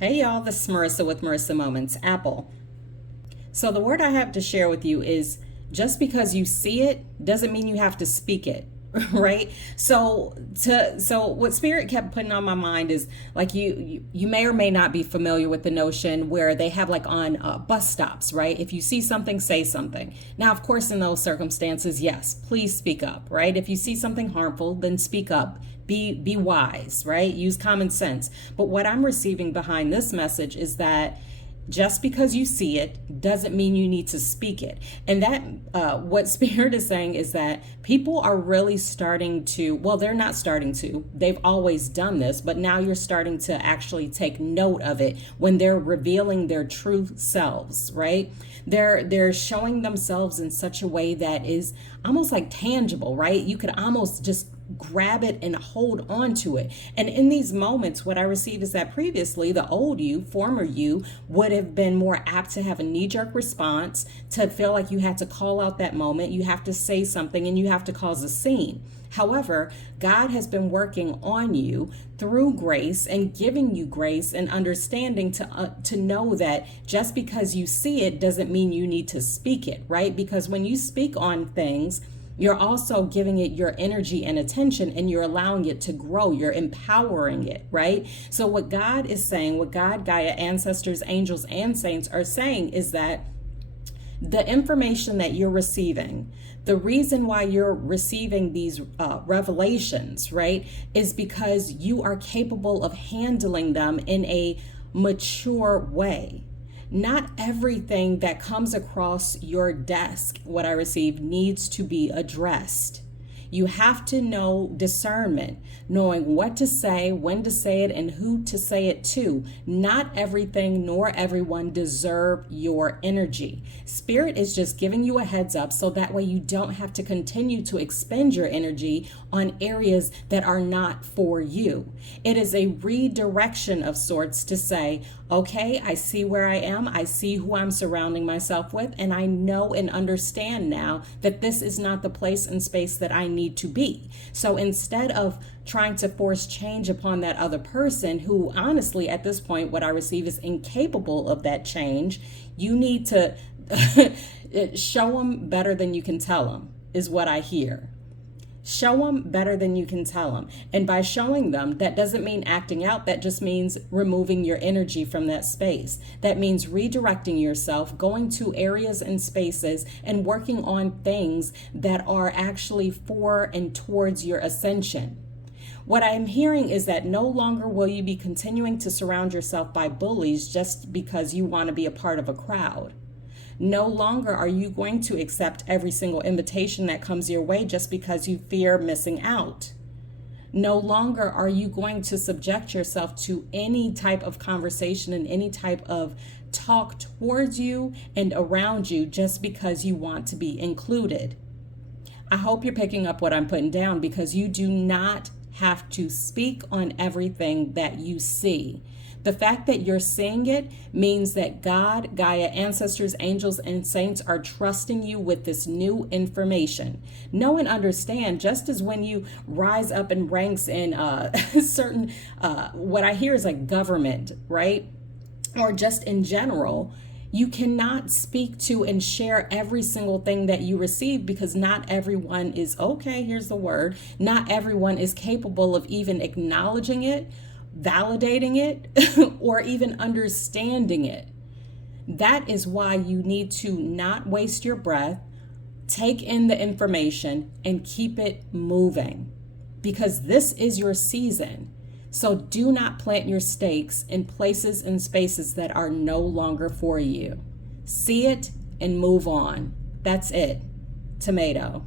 Hey y'all, this is Marissa with Marissa Moments, Apple. So the word I have to share with you is just because you see it doesn't mean you have to speak it. Right. So what spirit kept putting on my mind is like you may or may not be familiar with the notion where they have like on bus stops, right? If you see something, say something. Now of course in those circumstances, yes, please speak up, right? If you see something harmful, then speak up. Be wise, right? Use common sense. But what I'm receiving behind this message is that just because you see it doesn't mean you need to speak it. And that what spirit is saying is that people are really starting to, well, they're not starting to, they've always done this, but now you're starting to actually take note of it when they're revealing their true selves, right? They're showing themselves in such a way that is almost like tangible, right? You could almost just grab it and hold on to it. And in these moments, what I receive is that previously the old you, former you, would have been more apt to have a knee-jerk response, to feel like you had to call out that moment, you have to say something, and you have to cause a scene. However, God has been working on you through grace and giving you grace and understanding to know that just because you see it doesn't mean you need to speak it, right? Because when you speak on things, you're also giving it your energy and attention, and you're allowing it to grow. You're empowering it, right? So what God is saying, what God, Gaia, ancestors, angels, and saints are saying is that the information that you're receiving, the reason why you're receiving these revelations, right, is because you are capable of handling them in a mature way. Not everything that comes across your desk, what I receive, needs to be addressed. You have to know discernment, knowing what to say, when to say it, and who to say it to. Not everything nor everyone deserve your energy. Spirit is just giving you a heads up so that way you don't have to continue to expend your energy on areas that are not for you. It is a redirection of sorts to say, okay, I see where I am, I see who I'm surrounding myself with, and I know and understand now that this is not the place and space that I need to be. So instead of trying to force change upon that other person who honestly at this point what I receive is incapable of that change, you need to show them better than you can tell them is what I hear. Show them better than you can tell them. And by showing them, that doesn't mean acting out. That just means removing your energy from that space. That means redirecting yourself, going to areas and spaces and working on things that are actually for and towards your ascension. What I am hearing is that no longer will you be continuing to surround yourself by bullies just because you want to be a part of a crowd. No longer are you going to accept every single invitation that comes your way just because you fear missing out. No longer are you going to subject yourself to any type of conversation and any type of talk towards you and around you just because you want to be included. I hope you're picking up what I'm putting down, because you do not have to speak on everything that you see. The fact that you're seeing it means that God, Gaia, ancestors, angels, and saints are trusting you with this new information. Know and understand, just as when you rise up in ranks in certain, what I hear is like government, right? Or just in general, you cannot speak to and share every single thing that you receive, because not everyone is, okay, here's the word, not everyone is capable of even acknowledging it, validating it, or even understanding it. That is why you need to not waste your breath, take in the information, and keep it moving, because this is your season. So do not plant your stakes in places and spaces that are no longer for you. See it and move on. That's it. Tomato.